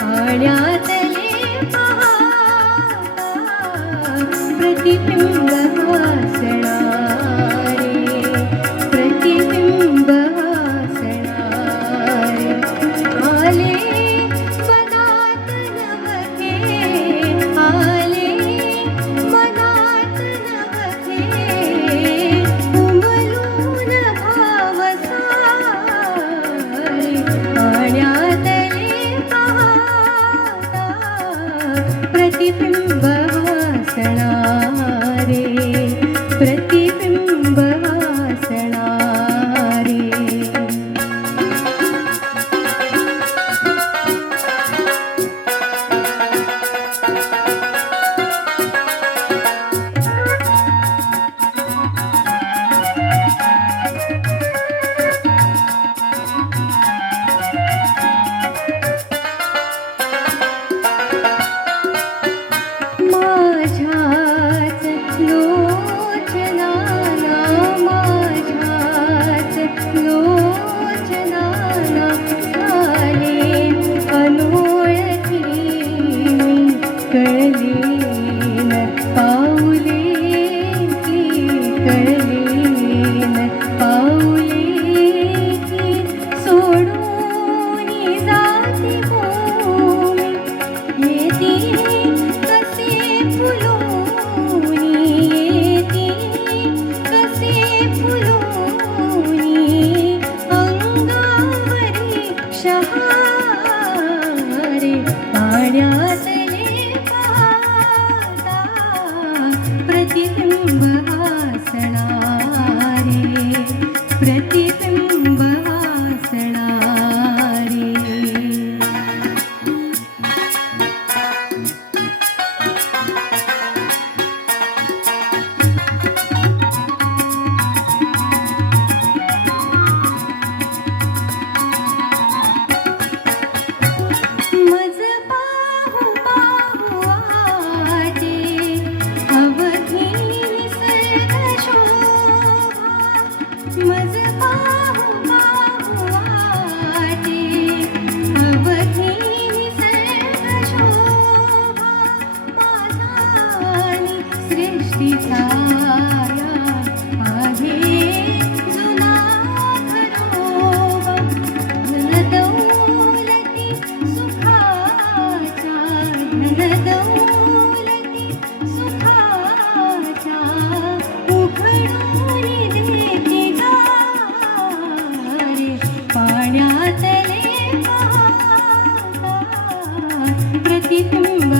पाण्यातले पाहता प्रतिबिंब हसणारे, प्रतिबिंब हसणारे. आले मनात नवखे, आले मनात नवखे, उमलून भाव सारे. पाण्यातले पाहता प्रतिबिंब हसणारे, प्रतिबिंब हसणारे. माझ्याच लोचनाना, माझ्याच लोचनाना झाले अनोळखी मी. कळलेन पाऊले की, कळलेन पाऊले की, सोडून जाती भूमी. येती कसे फुलोनी, येती कसे फुलोनी, अंगावरी शहारे. पाण्यातले पाहता प्रतिबिंब हसणारे, प्रतिबिंब हसणारे. मज पाहू पाहू आजे अवधी निसर्ग शोभा. मज पाहू पाहू आजे अवधी निसर्ग शोभा. माझानी सृष्टी छाया आहे जुना घरोबा. धनदौलती सुखाच्या, धनदौलती सुखाच्या, उघडून देती दारे. पाण्यातले पाहता प्रतिबिंब